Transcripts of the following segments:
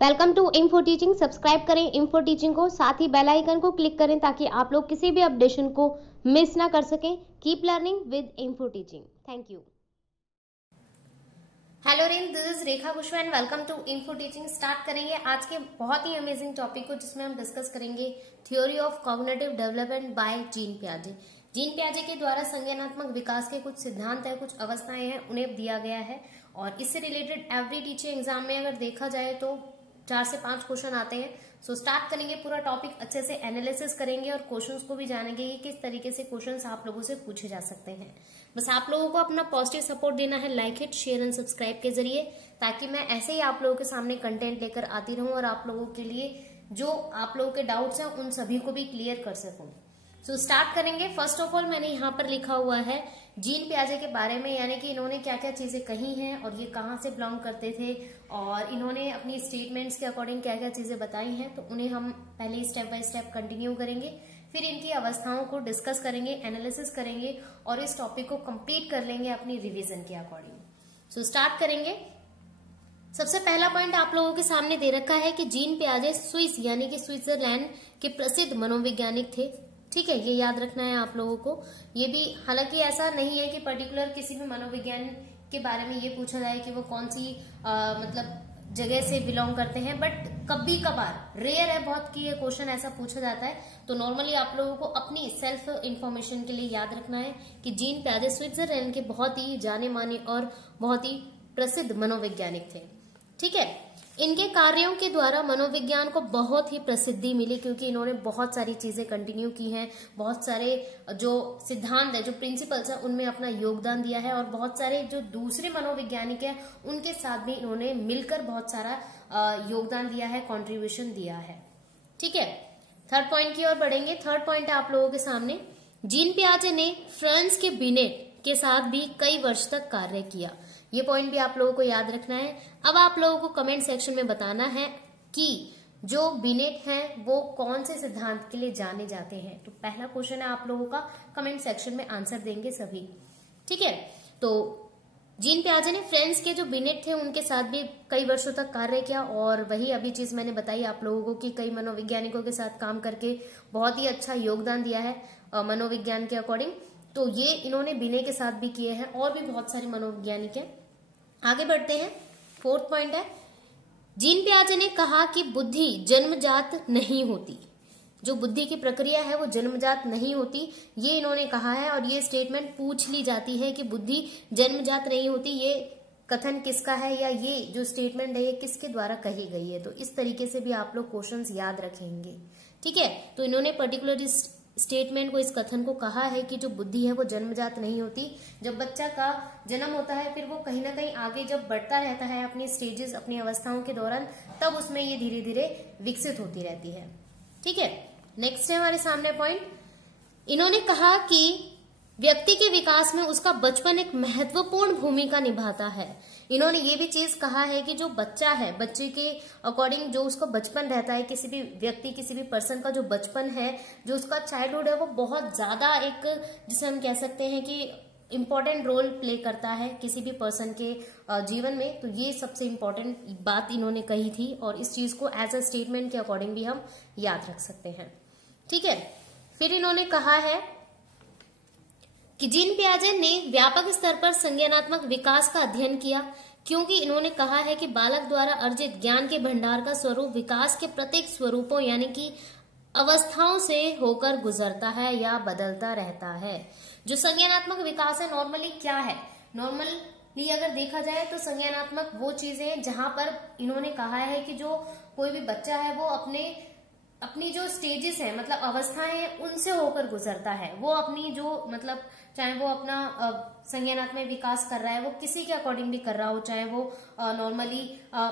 Welcome to info teaching. Subscribe करें info teaching को, साथ ही बेल आइकन को क्लिक करें ताकि आप लोग किसी भी अपडेशन को मिस ना कर सकें। Keep learning with info teaching. Thank you. Hello rain, this is Rekha Pushpa and welcome to info teaching. Start करेंगे आज के बहुत ही अमेजिंग टॉपिक को, जिसमें हम डिस्कस करेंगे theory of cognitive development by Jean पियाजे। जीन पियाजे के द्वारा संज्ञानात्मक विकास के कुछ सिद्धांत है, कुछ अवस्थाएं हैं, उन्हें दिया गया है और इससे रिलेटेड एवरी टीचिंग एग्जाम में अगर देखा जाए तो 4 से 5 क्वेश्चन आते हैं। सो स्टार्ट करेंगे, पूरा टॉपिक अच्छे से एनालिसिस करेंगे और क्वेश्चंस को भी जानेंगे कि किस तरीके से क्वेश्चंस आप लोगों से पूछे जा सकते हैं। बस आप लोगों को अपना पॉजिटिव सपोर्ट देना है, like it, share and subscribe के जरिए, ताकि मैं ऐसे ही आप लोगों के सामने कंटेंट लेकर आती रहूं और आप लोगों के लिए जो आप लोगों के डाउट्स हैं उन सभी को भी क्लियर कर सकूं। सो स्टार्ट करेंगे। फर्स्ट ऑफ ऑल मैंने यहाँ पर लिखा हुआ है जीन पियाजे के बारे में, यानी कि इन्होंने क्या क्या चीजें कही हैं और ये कहाँ से बिलोंग करते थे और इन्होंने अपनी स्टेटमेंट्स के अकॉर्डिंग क्या क्या चीजें बताई हैं, तो उन्हें हम पहले स्टेप बाय स्टेप कंटिन्यू करेंगे। फिर इनकी अवस्थाओं को डिस्कस करेंगे, एनालिसिस करेंगे और इस टॉपिक को कंप्लीट कर लेंगे अपनी रिविजन के अकॉर्डिंग। सो स्टार्ट करेंगे। सबसे पहला पॉइंट आप लोगों के सामने दे रखा है कि जीन पियाजे स्विस यानी कि स्विट्जरलैंड के प्रसिद्ध मनोवैज्ञानिक थे। ठीक है, ये याद रखना है आप लोगों को। ये भी हालांकि ऐसा नहीं है कि पर्टिकुलर किसी भी मनोविज्ञान के बारे में ये पूछा जाए कि वो कौन सी मतलब जगह से बिलोंग करते हैं, बट कभी कभार, रेयर है बहुत कि ये क्वेश्चन ऐसा पूछा जाता है। तो नॉर्मली आप लोगों को अपनी सेल्फ इंफॉर्मेशन के लिए याद रखना है कि जीन पियाजे स्विट्जरलैंड के बहुत ही जाने माने और बहुत ही प्रसिद्ध मनोवैज्ञानिक थे। ठीक है, इनके कार्यों के द्वारा मनोविज्ञान को बहुत ही प्रसिद्धि मिली, क्योंकि इन्होंने बहुत सारी चीजें कंटिन्यू की हैं, बहुत सारे जो सिद्धांत है, जो प्रिंसिपल्स है, उनमें अपना योगदान दिया है और बहुत सारे जो दूसरे मनोवैज्ञानिक हैं उनके साथ भी इन्होंने मिलकर बहुत सारा योगदान दिया है, कॉन्ट्रीब्यूशन दिया है। ठीक है, थर्ड पॉइंट की ओर बढ़ेंगे। थर्ड पॉइंट है आप लोगों के सामने, जीन पियाजे ने फ्रांस के बिनेट के साथ भी कई वर्ष तक कार्य किया। ये पॉइंट भी आप लोगों को याद रखना है। अब आप लोगों को कमेंट सेक्शन में बताना है कि जो बिनेट हैं वो कौन से सिद्धांत के लिए जाने जाते हैं। तो पहला क्वेश्चन है आप लोगों का, कमेंट सेक्शन में आंसर देंगे सभी। ठीक है, तो जीन पियाजे ने फ्रांस के जो बिनेट थे उनके साथ भी कई वर्षों तक कार्य किया और वही अभी चीज मैंने बताई आप लोगों को कि कई मनोवैज्ञानिकों के साथ काम करके बहुत ही अच्छा योगदान दिया है मनोविज्ञान के अकॉर्डिंग। तो ये इन्होंने बिने के साथ भी किए हैं और भी बहुत सारे मनोवैज्ञानिक हैं। आगे बढ़ते हैं। फोर्थ पॉइंट है, जीन पियाजे ने कहा कि बुद्धि जन्मजात नहीं होती। जो बुद्धि की प्रक्रिया है वो जन्मजात नहीं होती, ये इन्होंने कहा है और ये स्टेटमेंट पूछ ली जाती है कि बुद्धि जन्मजात नहीं होती, ये कथन किसका है या ये जो स्टेटमेंट है ये किसके द्वारा कही गई है। तो इस तरीके से भी आप लोग क्वेश्चंस याद रखेंगे। ठीक है, तो इन्होंने पर्टिकुलर स्टेटमेंट को, इस कथन को कहा है कि जो बुद्धि है वो जन्मजात नहीं होती। जब बच्चा का जन्म होता है फिर वो कहीं ना कहीं आगे जब बढ़ता रहता है अपनी स्टेजेस, अपनी अवस्थाओं के दौरान, तब उसमें ये धीरे धीरे विकसित होती रहती है। ठीक है, नेक्स्ट है हमारे सामने पॉइंट, इन्होंने कहा कि व्यक्ति के विकास में उसका बचपन एक महत्वपूर्ण भूमिका निभाता है। इन्होंने ये भी चीज कहा है कि जो बच्चा है, बच्चे के अकॉर्डिंग जो उसका बचपन रहता है, किसी भी व्यक्ति, किसी भी पर्सन का जो बचपन है, जो उसका चाइल्डहुड है, वो बहुत ज्यादा एक, जिसे हम कह सकते हैं कि इम्पोर्टेंट रोल प्ले करता है किसी भी पर्सन के जीवन में। तो ये सबसे इम्पोर्टेंट बात इन्होंने कही थी और इस चीज को एज अ स्टेटमेंट के अकॉर्डिंग भी हम याद रख सकते हैं। ठीक है, फिर इन्होंने कहा है कि जीन पियाजे ने व्यापक स्तर पर संज्ञानात्मक विकास का अध्ययन किया, क्योंकि इन्होंने कहा है कि बालक द्वारा अर्जित ज्ञान के भंडार का स्वरूप विकास के प्रत्येक स्वरूपों यानी कि अवस्थाओं से होकर गुजरता है या बदलता रहता है। जो संज्ञानात्मक विकास है नॉर्मली क्या है, नॉर्मली अगर देखा जाए तो संज्ञानात्मक वो चीजें जहां पर इन्होंने कहा है कि जो कोई भी बच्चा है वो अपनी जो स्टेजेस है, मतलब अवस्थाएं हैं, उनसे होकर गुजरता है। वो अपनी जो मतलब चाहे वो अपना संज्ञानात्मक विकास कर रहा है, वो किसी के अकॉर्डिंग भी कर रहा हो, चाहे वो नॉर्मली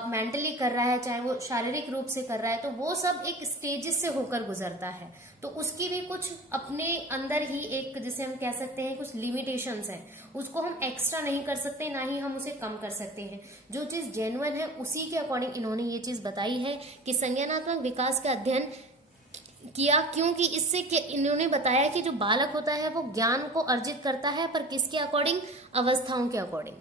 मेंटली कर रहा है, चाहे वो शारीरिक रूप से कर रहा है, तो वो सब एक स्टेजेस से होकर गुजरता है। तो उसकी भी कुछ अपने अंदर ही एक, जिसे हम कह सकते हैं, कुछ लिमिटेशंस हैं। उसको हम एक्स्ट्रा नहीं कर सकते, ना ही हम उसे कम कर सकते हैं। जो चीज जेन्युइन है उसी के अकॉर्डिंग इन्होंने ये चीज बताई है कि संज्ञानात्मक विकास का अध्ययन किया, क्योंकि इससे इन्होंने बताया कि जो बालक होता है वो ज्ञान को अर्जित करता है, पर किसके अकॉर्डिंग, अवस्थाओं के अकॉर्डिंग।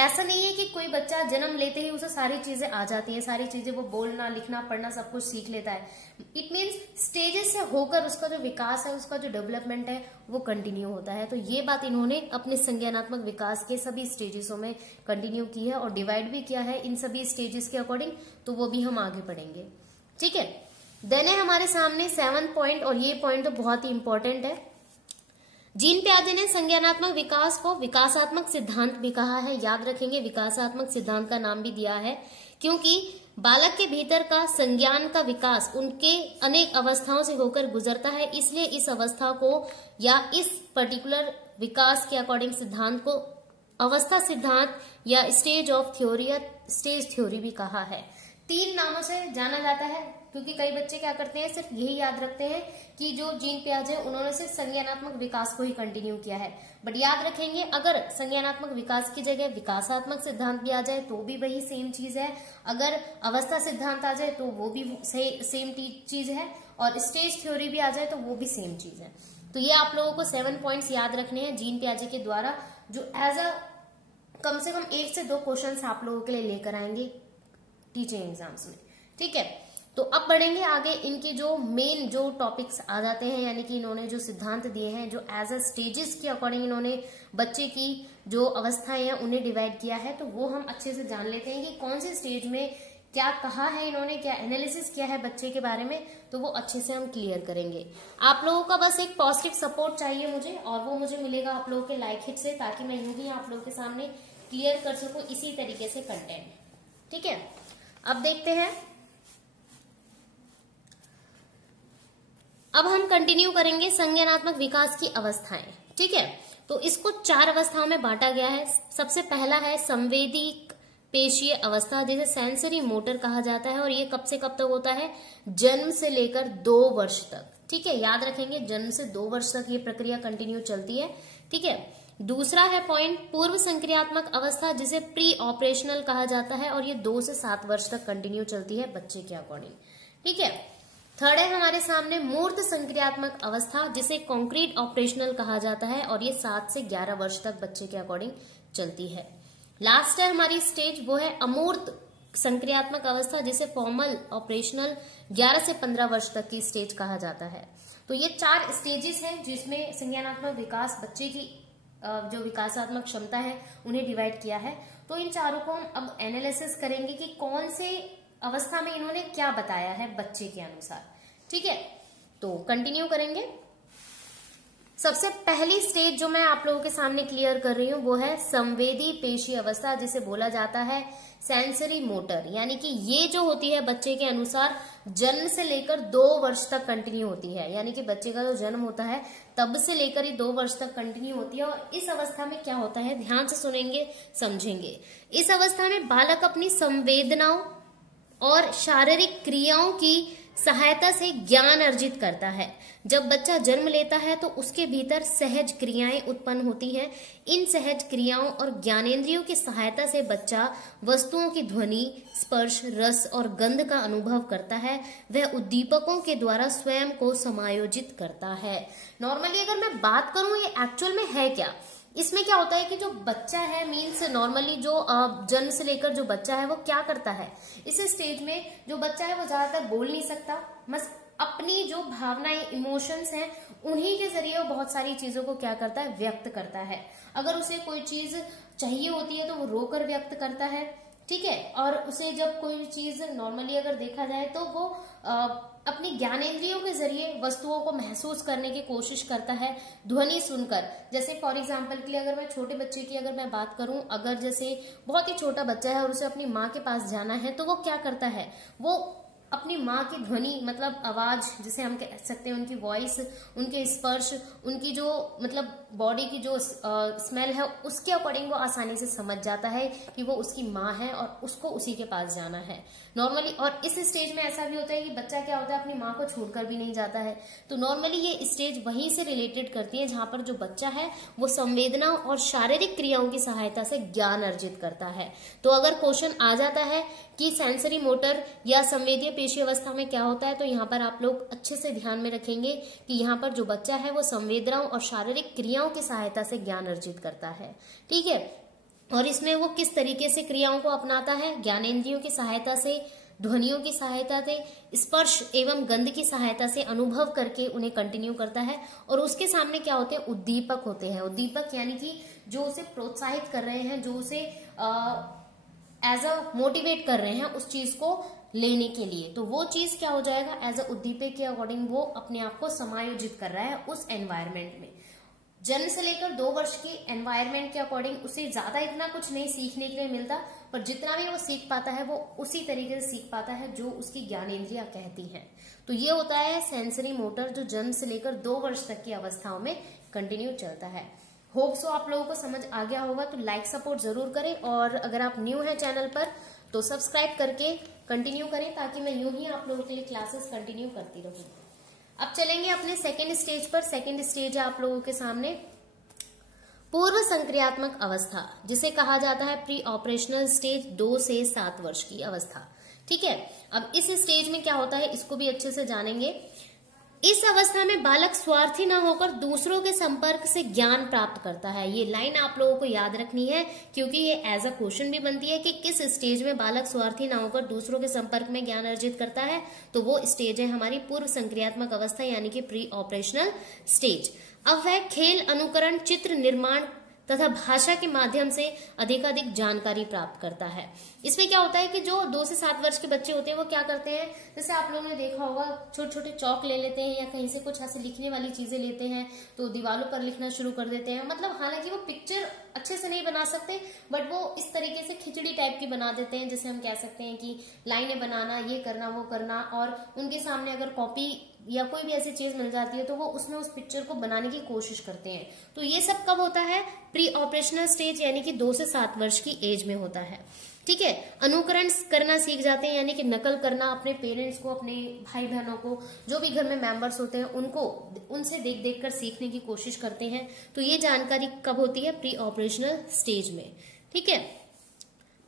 ऐसा नहीं है कि कोई बच्चा जन्म लेते ही उसे सारी चीजें आ जाती हैं, सारी चीजें वो बोलना लिखना पढ़ना सब कुछ सीख लेता है। इट मीन्स स्टेजेस से होकर उसका जो विकास है, उसका जो डेवलपमेंट है वो कंटिन्यू होता है। तो ये बात इन्होंने अपने संज्ञानात्मक विकास के सभी स्टेजेसों में कंटिन्यू की है और डिवाइड भी किया है इन सभी स्टेजेस के अकॉर्डिंग, तो वो भी हम आगे पढ़ेंगे। ठीक है, देन है हमारे सामने 7 पॉइंट, और ये पॉइंट तो बहुत ही इंपॉर्टेंट है। जीन पियाजे ने संज्ञानात्मक विकास को विकासात्मक सिद्धांत भी कहा है। याद रखेंगे, विकासात्मक सिद्धांत का नाम भी दिया है क्योंकि बालक के भीतर का संज्ञान का विकास उनके अनेक अवस्थाओं से होकर गुजरता है, इसलिए इस अवस्था को या इस पर्टिकुलर विकास के अकॉर्डिंग सिद्धांत को अवस्था सिद्धांत या स्टेज ऑफ थ्योरी या स्टेज थ्योरी भी कहा है। 3 नामों से जाना जाता है क्योंकि कई बच्चे क्या करते हैं, सिर्फ यही याद रखते हैं कि जो जीन पियाजे उन्होंने सिर्फ संज्ञानात्मक विकास को ही कंटिन्यू किया है। बट याद रखेंगे, अगर संज्ञानात्मक विकास की जगह विकासात्मक सिद्धांत भी आ जाए तो भी वही सेम चीज है, अगर अवस्था सिद्धांत आ जाए तो वो भी सेम चीज है, और स्टेज थ्योरी भी आ जाए तो वो भी सेम चीज है। तो ये आप लोगों को 7 पॉइंट्स याद रखने हैं जीन पियाजे के द्वारा, जो एज अ कम से कम 1 से 2 क्वेश्चन आप लोगों के लिए लेकर आएंगे टीचिंग एग्जाम्स में। ठीक है, तो अब बढ़ेंगे आगे। इनके जो मेन जो टॉपिक्स आ जाते हैं, यानी कि इन्होंने जो सिद्धांत दिए हैं, जो एज अ स्टेजेस के अकॉर्डिंग इन्होंने बच्चे की जो अवस्थाएं हैं उन्हें डिवाइड किया है, तो वो हम अच्छे से जान लेते हैं कि कौन से स्टेज में क्या कहा है इन्होंने, क्या एनालिसिस किया है बच्चे के बारे में, तो वो अच्छे से हम क्लियर करेंगे। आप लोगों का बस एक पॉजिटिव सपोर्ट चाहिए मुझे, और वो मुझे मिलेगा आप लोगों के लाइक हिट से, ताकि मैं यूं ही आप लोगों के सामने क्लियर कर सकूं इसी तरीके से कंटेंट। ठीक है, अब देखते हैं, अब हम कंटिन्यू करेंगे संज्ञानात्मक विकास की अवस्थाएं। ठीक है, तो इसको 4 अवस्थाओं में बांटा गया है। सबसे पहला है संवेदी पेशीय अवस्था, जिसे सेंसरी मोटर कहा जाता है, और ये कब से कब तक होता है, जन्म से लेकर 2 वर्ष तक। ठीक है, याद रखेंगे, जन्म से 2 वर्ष तक ये प्रक्रिया कंटिन्यू चलती है। ठीक है, दूसरा है पॉइंट पूर्व संक्रियात्मक अवस्था, जिसे प्री ऑपरेशनल कहा जाता है, और ये 2 से 7 वर्ष तक कंटिन्यू चलती है बच्चे के अकॉर्डिंग। ठीक है, थर्ड है हमारे सामने मूर्त संक्रियात्मक अवस्था, जिसे कॉन्क्रीट ऑपरेशनल कहा जाता है, और ये 7 से 11 वर्ष तक बच्चे के अकॉर्डिंग चलती है। लास्ट है हमारी स्टेज, वो है अमूर्त संक्रियात्मक अवस्था, जिसे फॉर्मल ऑपरेशनल 11 से 15 वर्ष तक की स्टेज कहा जाता है। तो ये 4 स्टेजेस हैं जिसमें संज्ञानात्मक विकास, बच्चे की जो विकासात्मक क्षमता है उन्हें डिवाइड किया है। तो इन चारों को हम अब एनालिसिस करेंगे कि कौन से अवस्था में इन्होंने क्या बताया है बच्चे के अनुसार। ठीक है, तो कंटिन्यू करेंगे। सबसे पहली स्टेज जो मैं आप लोगों के सामने क्लियर कर रही हूं वो है संवेदी पेशी अवस्था, जिसे बोला जाता है सेंसरी मोटर, यानी कि ये जो होती है बच्चे के अनुसार जन्म से लेकर 2 वर्ष तक कंटिन्यू होती है, यानी कि बच्चे का जो जन्म होता है तब से लेकर ही 2 वर्ष तक कंटिन्यू होती है। और इस अवस्था में क्या होता है, ध्यान से सुनेंगे समझेंगे। इस अवस्था में बालक अपनी संवेदनाओं और शारीरिक क्रियाओं की सहायता से ज्ञान अर्जित करता है। जब बच्चा जन्म लेता है तो उसके भीतर सहज क्रियाएं उत्पन्न होती हैं। इन सहज क्रियाओं और ज्ञानेंद्रियों की सहायता से बच्चा वस्तुओं की ध्वनि, स्पर्श, रस और गंध का अनुभव करता है। वह उद्दीपकों के द्वारा स्वयं को समायोजित करता है। नॉर्मली अगर मैं बात करूं ये एक्चुअल में है क्या, इसमें क्या होता है कि जो बच्चा है मीन्स नॉर्मली जो जन्म से लेकर जो बच्चा है वो क्या करता है, इस स्टेज में जो बच्चा है वो ज्यादातर बोल नहीं सकता, बस अपनी जो भावनाएं, इमोशंस हैं उन्हीं के जरिए वो बहुत सारी चीजों को क्या करता है, व्यक्त करता है। अगर उसे कोई चीज चाहिए होती है तो वो रोकर व्यक्त करता है। ठीक है, और उसे जब कोई चीज नॉर्मली अगर देखा जाए तो वो अपनी ज्ञानेंद्रियों के जरिए वस्तुओं को महसूस करने की कोशिश करता है ध्वनि सुनकर। जैसे फॉर एग्जांपल के लिए अगर मैं छोटे बच्चे की अगर मैं बात करूं, अगर जैसे बहुत ही छोटा बच्चा है और उसे अपनी माँ के पास जाना है तो वो क्या करता है, वो अपनी माँ की ध्वनि मतलब आवाज जिसे हम कह सकते हैं, उनकी वॉइस, उनके स्पर्श, उनकी जो मतलब बॉडी की जो स्मेल है उसके अकॉर्डिंग वो आसानी से समझ जाता है कि वो उसकी माँ है और उसको उसी के पास जाना है नॉर्मली। और इस स्टेज में ऐसा भी होता है कि बच्चा क्या होता है, अपनी माँ को छोड़कर भी नहीं जाता है। तो नॉर्मली ये स्टेज वहीं से रिलेटेड करती है जहां पर जो बच्चा है वो संवेदना और शारीरिक क्रियाओं की सहायता से ज्ञान अर्जित करता है। तो अगर क्वेश्चन आ जाता है कि सेंसरी मोटर या संवेदीय पेशी अवस्था में क्या होता है, तो यहाँ पर आप लोग अच्छे से ध्यान में रखेंगे कि यहाँ पर जो बच्चा है वो संवेदनाओं और शारीरिक क्रियाओं की सहायता से ज्ञान अर्जित करता है। ठीक है, और इसमें वो किस तरीके से क्रियाओं को अपनाता है, ज्ञानेंद्रियों की सहायता से, ध्वनियों की सहायता से, स्पर्श एवं गंध की सहायता से अनुभव करके उन्हें कंटिन्यू करता है। और उसके सामने क्या होते हैं, उद्दीपक होते हैं। उद्दीपक यानी कि जो उसे प्रोत्साहित कर रहे हैं, जो उसे एज अ मोटिवेट कर रहे हैं उस चीज को लेने के लिए। तो वो चीज क्या हो जाएगा, एज अ उद्दीपक के अकॉर्डिंग वो अपने आप को समायोजित कर रहा है उस एनवायरमेंट में। जन्म से लेकर 2 वर्ष की एनवायरमेंट के अकॉर्डिंग उसे ज्यादा इतना कुछ नहीं सीखने के लिए मिलता, पर जितना भी वो सीख पाता है वो उसी तरीके से सीख पाता है जो उसकी ज्ञानेंद्रियां कहती हैं। तो ये होता है सेंसरी मोटर, जो जन्म से लेकर 2 वर्ष तक की अवस्थाओं में कंटिन्यू चलता है। होप सो आप लोगों को समझ आ गया होगा। तो लाइक सपोर्ट जरूर करें, और अगर आप न्यू हैं चैनल पर तो सब्सक्राइब करके कंटिन्यू करें, ताकि मैं यूं ही आप लोगों के लिए क्लासेस कंटिन्यू करती रहूं। अब चलेंगे अपने सेकेंड स्टेज पर। सेकेंड स्टेज है आप लोगों के सामने पूर्व संक्रियात्मक अवस्था, जिसे कहा जाता है प्री ऑपरेशनल स्टेज, 2 से 7 वर्ष की अवस्था। ठीक है, अब इस स्टेज में क्या होता है इसको भी अच्छे से जानेंगे। इस अवस्था में बालक स्वार्थी न होकर दूसरों के संपर्क से ज्ञान प्राप्त करता है। ये लाइन आप लोगों को याद रखनी है, क्योंकि ये एज अ क्वेश्चन भी बनती है कि किस स्टेज में बालक स्वार्थी न होकर दूसरों के संपर्क में ज्ञान अर्जित करता है। तो वो स्टेज है हमारी पूर्व संक्रियात्मक अवस्था, यानी कि प्री ऑपरेशनल स्टेज। अब वह खेल, अनुकरण, चित्र निर्माण तथा भाषा के माध्यम से अधिकाधिक जानकारी प्राप्त करता है। इसमें क्या होता है कि जो 2 से 7 वर्ष के बच्चे होते हैं वो क्या करते हैं, जैसे आप लोगों ने देखा होगा, छोटे छोटे चौक ले लेते हैं या कहीं से कुछ ऐसे लिखने वाली चीजें लेते हैं, तो दीवारों पर लिखना शुरू कर देते हैं। मतलब हालांकि वो पिक्चर अच्छे से नहीं बना सकते, बट वो इस तरीके से खिचड़ी टाइप की बना देते हैं, जैसे हम कह सकते हैं कि लाइनें बनाना, ये करना वो करना। और उनके सामने अगर कॉपी या कोई भी ऐसी चीज मिल जाती है तो वो उसमें उस पिक्चर को बनाने की कोशिश करते हैं। तो ये सब कब होता है, प्री ऑपरेशनल स्टेज, यानी कि 2 से 7 वर्ष की एज में होता है। ठीक है, अनुकरण करना सीख जाते हैं, यानी कि नकल करना, अपने पेरेंट्स को, अपने भाई बहनों को, जो भी घर में मेंबर्स होते हैं उनको, उनसे देख देख कर सीखने की कोशिश करते हैं। तो ये जानकारी कब होती है, प्री ऑपरेशनल स्टेज में। ठीक है,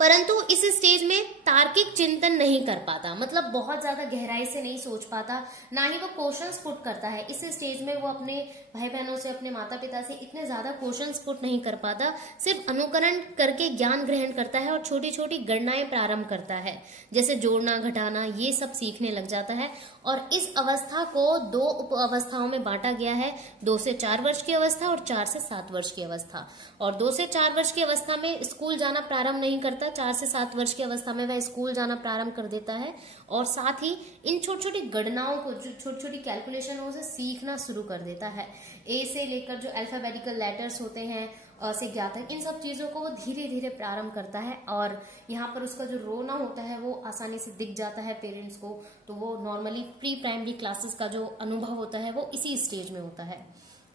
परंतु इस स्टेज में तार्किक चिंतन नहीं कर पाता, मतलब बहुत ज्यादा गहराई से नहीं सोच पाता, ना ही वो क्वेश्चंस पुट करता है। इस स्टेज में वो अपने भाई बहनों से, अपने माता पिता से इतने ज्यादा क्वेश्चंस पुट नहीं कर पाता, सिर्फ अनुकरण करके ज्ञान ग्रहण करता है और छोटी छोटी गणनाएं प्रारंभ करता है, जैसे जोड़ना, घटाना, ये सब सीखने लग जाता है। और इस अवस्था को 2 उप अवस्थाओं में बांटा गया है, 2 से 4 वर्ष की अवस्था और 4 से 7 वर्ष की अवस्था। और 2 से 4 वर्ष की अवस्था में स्कूल जाना प्रारंभ नहीं करता, 4 से 7 वर्ष की अवस्था में वह स्कूल जाना प्रारंभ कर देता है, और साथ ही इन छोटी छोटी गणनाओं को, जो छोटी छोटी कैलकुलेशन है, उसे सीखना शुरू कर देता है। ए से लेकर जो अल्फाबेटिकल लेटर्स होते हैं, अ से ज्ञात है, इन सब चीजों को वो धीरे धीरे प्रारंभ करता है। और यहाँ पर उसका जो रोना होता है वो आसानी से दिख जाता है पेरेंट्स को। तो वो नॉर्मली प्री प्राइमरी क्लासेस का जो अनुभव होता है वो इसी स्टेज में होता है।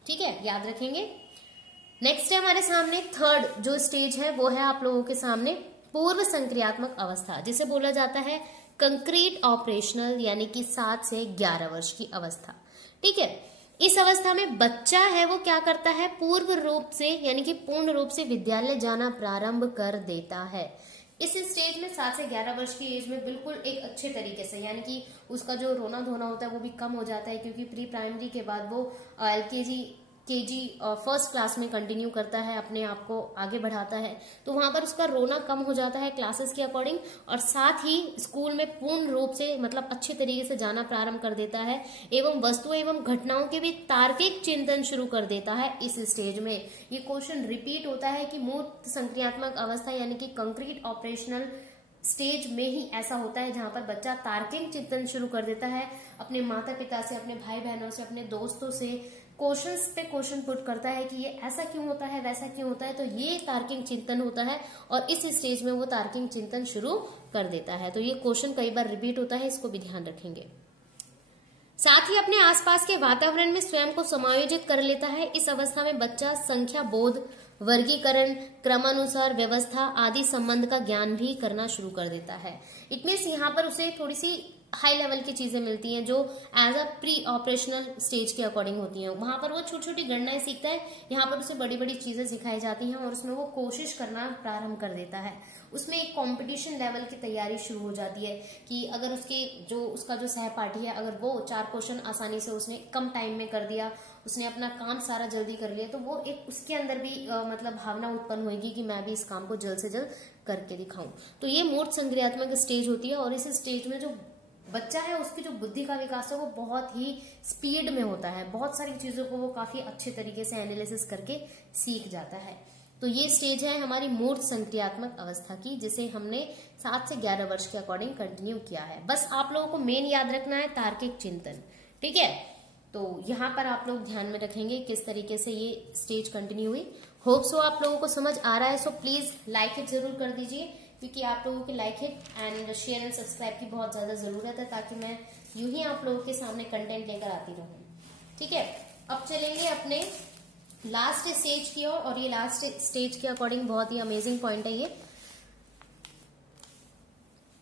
ठीक है, याद रखेंगे। नेक्स्ट है हमारे सामने थर्ड जो स्टेज है, वो है आप लोगों के सामने पूर्व संक्रियात्मक अवस्था, जिसे बोला जाता है कंक्रीट ऑपरेशनल, यानी कि 7 से 11 वर्ष की अवस्था। ठीक है, इस अवस्था में बच्चा है वो क्या करता है, पूर्व रूप से यानी कि पूर्ण रूप से विद्यालय जाना प्रारंभ कर देता है। इस स्टेज में 7 से 11 वर्ष की एज में बिल्कुल एक अच्छे तरीके से, यानी कि उसका जो रोना धोना होता है वो भी कम हो जाता है, क्योंकि प्री प्राइमरी के बाद वो LKG KG फर्स्ट क्लास में कंटिन्यू करता है, अपने आप को आगे बढ़ाता है। तो वहां पर उसका रोना कम हो जाता है क्लासेस के अकॉर्डिंग, और साथ ही स्कूल में पूर्ण रूप से, मतलब अच्छे तरीके से जाना प्रारंभ कर देता है, एवं वस्तुओं एवं घटनाओं के भी तार्किक चिंतन शुरू कर देता है। इस स्टेज में ये क्वेश्चन रिपीट होता है कि मूर्त संक्रियात्मक अवस्था यानी कि कंक्रीट ऑपरेशनल स्टेज में ही ऐसा होता है जहां पर बच्चा तार्किक चिंतन शुरू कर देता है, अपने माता पिता से, अपने भाई बहनों से, अपने दोस्तों से क्वेश्चंस पे क्वेश्चन पुट करता है कि ये ऐसा क्यों होता है, वैसा क्यों होता है। तो ये तार्किक चिंतन होता है, और इस स्टेज में वो तार्किक चिंतन शुरू कर देता है। तो ये क्वेश्चन कई बार रिपीट होता है, इसको भी ध्यान रखेंगे। साथ ही अपने आसपास के वातावरण में स्वयं को समायोजित कर लेता है। इस अवस्था में बच्चा संख्या बोध, वर्गीकरण, क्रमानुसार, व्यवस्था आदि संबंध का ज्ञान भी करना शुरू कर देता है। इट मीन्स यहाँ पर उसे थोड़ी सी हाई लेवल की चीजें मिलती हैं जो as a pre operational stage के अकॉर्डिंग होती हैं। वहां पर वो छोटी छोटी गणनाएं सीखता है, यहाँ पर उसे बड़ी बड़ी चीजें सिखाई जाती हैं, और उसमें वो कोशिश करना प्रारंभ कर देता है। उसमें एक कंपटीशन लेवल की तैयारी शुरू हो जाती है कि अगर उसका जो सहपाठी है, अगर वो 4 क्वेश्चन आसानी से उसने कम टाइम में कर दिया, उसने अपना काम सारा जल्दी कर लिया, तो वो एक उसके अंदर भी मतलब भावना उत्पन्न होगी कि मैं भी इस काम को जल्द से जल्द करके दिखाऊं। तो ये मूर्त संक्रियात्मक स्टेज होती है, और इस स्टेज में जो बच्चा है उसकी जो बुद्धि का विकास है वो बहुत ही स्पीड में होता है, बहुत सारी चीजों को वो काफी अच्छे तरीके से एनालिसिस करके सीख जाता है। तो ये स्टेज है हमारी मूर्त संक्रियात्मक अवस्था की, जिसे हमने 7 से 11 वर्ष के अकॉर्डिंग कंटिन्यू किया है। बस आप लोगों को मेन याद रखना है तार्किक चिंतन, ठीक है। तो यहाँ पर आप लोग ध्यान में रखेंगे किस तरीके से ये स्टेज कंटिन्यू हुई। होप सो आप लोगों को समझ आ रहा है। सो प्लीज लाइक हिट जरूर कर दीजिए, क्योंकि आप लोगों के like hit and share and subscribe की बहुत ज्यादा जरूरत है, ताकि मैं यूं ही आप लोगों के सामने कंटेंट लेकर आती रहूं, ठीक है। अब चलेंगे अपने लास्ट स्टेज की ओर, और ये लास्ट स्टेज के अकॉर्डिंग बहुत ही अमेजिंग पॉइंट है। ये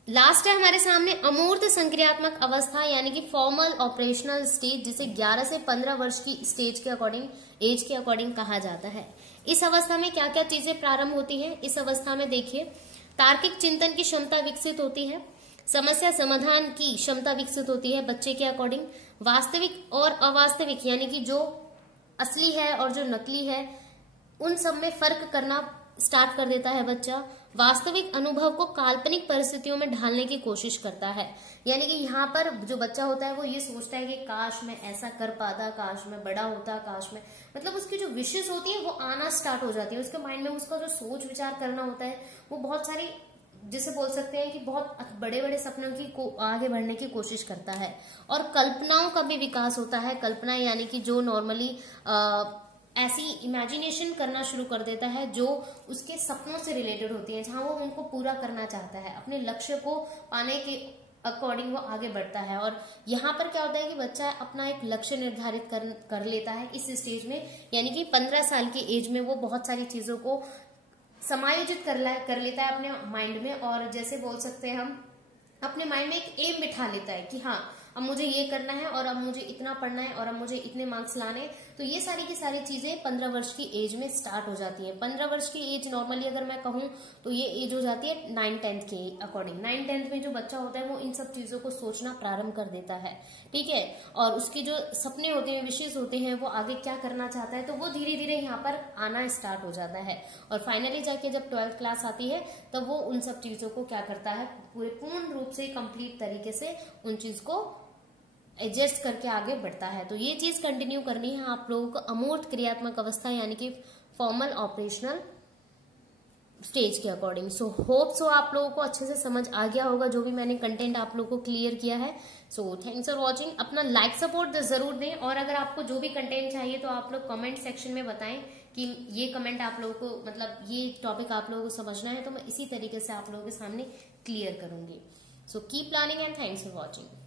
लास्ट है हमारे सामने अमूर्त संक्रियात्मक अवस्था, यानी कि फॉर्मल ऑपरेशनल स्टेज, जिसे 11 से 15 वर्ष की स्टेज के अकॉर्डिंग, एज के अकॉर्डिंग कहा जाता है। इस अवस्था में क्या क्या चीजें प्रारंभ होती हैं? इस अवस्था में देखिए, तार्किक चिंतन की क्षमता विकसित होती है, समस्या समाधान की क्षमता विकसित होती है बच्चे के अकॉर्डिंग, वास्तविक और अवास्तविक यानी कि जो असली है और जो नकली है उन सब में फर्क करना स्टार्ट कर देता है बच्चा, वास्तविक अनुभव को काल्पनिक परिस्थितियों में ढालने की कोशिश करता है। यानी कि यहाँ पर जो बच्चा होता है वो ये सोचता है कि काश मैं ऐसा कर पाता, काश मैं बड़ा होता, काश मैं, मतलब उसकी जो विशेष होती है वो आना स्टार्ट हो जाती है उसके माइंड में। उसका जो सोच विचार करना होता है वो बहुत सारी, जिसे बोल सकते हैं कि बहुत बड़े बड़े सपनों की आगे बढ़ने की कोशिश करता है। और कल्पनाओं का भी विकास होता है। कल्पना यानी कि जो नॉर्मली ऐसी इमेजिनेशन करना शुरू कर देता है जो उसके सपनों से रिलेटेड होती है, जहां वो उनको पूरा करना चाहता है, अपने लक्ष्य को पाने के अकॉर्डिंग वो आगे बढ़ता है। और यहाँ पर क्या होता है कि बच्चा अपना एक लक्ष्य निर्धारित कर लेता है इस स्टेज में, यानी कि 15 साल की एज में वो बहुत सारी चीजों को समायोजित कर लेता है अपने माइंड में। और जैसे बोल सकते हैं हम अपने माइंड में एक एम बिठा लेता है कि हाँ अब मुझे ये करना है, और अब मुझे इतना पढ़ना है, और अब मुझे इतने मार्क्स लाने। तो ये सारी की सारी चीजें 15 वर्ष की एज में स्टार्ट हो जाती है। 15 वर्ष की एज नॉर्मली अगर मैं कहूँ तो ये एज हो जाती है 9-10 के अकॉर्डिंग। 9-10 में जो बच्चा होता है वो इन सब चीजों को सोचना प्रारंभ कर देता है, ठीक है। और उसके जो सपने होते हैं, विशेष होते हैं, वो आगे क्या करना चाहता है, तो वो धीरे धीरे यहाँ पर आना स्टार्ट हो जाता है। और फाइनली जाके जब 12th क्लास आती है तब वो उन सब चीजों को क्या करता है, पूर्ण रूप से कंप्लीट तरीके से उन चीज को एडजस्ट करके आगे बढ़ता है। तो ये चीज कंटिन्यू करनी है आप लोगों को अमूर्त क्रियात्मक अवस्था यानी कि फॉर्मल ऑपरेशनल स्टेज के अकॉर्डिंग। सो होप सो आप लोगों को अच्छे से समझ आ गया होगा जो भी मैंने कंटेंट आप लोगों को क्लियर किया है। So thanks for watching. अपना लाइक सपोर्ट जरूर दें, और अगर आपको जो भी कंटेंट चाहिए तो आप लोग कमेंट सेक्शन में बताएं कि ये कमेंट आप लोगों को, मतलब ये टॉपिक आप लोगों को समझना है, तो मैं इसी तरीके से आप लोगों के सामने क्लियर करूंगी। So keep learning and thanks for watching.